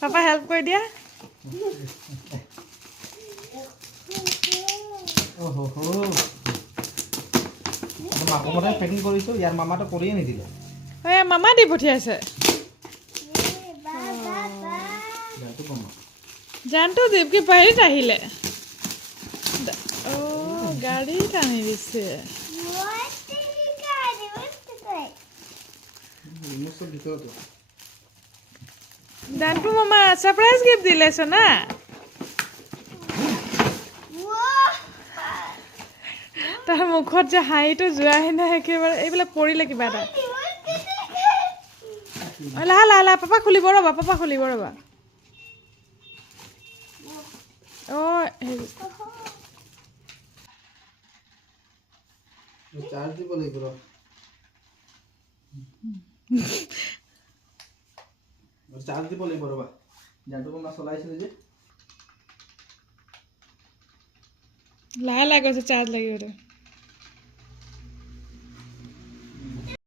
papa help কৰি দিয়া মাকৰ মতে পেকিং কৰিছোঁ ইয়াৰ মামাটো কৰিয়ে নিদিলে মামা দি পঠিয়াইছে জানটো দেৱকী বাহিৰত আহিলে গাড়ীত আনি দিছে জানটো মামা সাৰপ্ৰাইজ গিফ্ট দিলে সোনা তাৰ মুখত যে হাঁহিটো যোৱাহে নাই একেবাৰে এইবিলাক পৰিলে কিবা এটা লাহ লাহ লাহ পাপা খুলিব ৰ'বা চাৰ্জ দিব লাগিব ৰ'বা জানটো মামা চলাইছিলে যে লাহে লাহে কৈছে চাৰ্জ লাগিব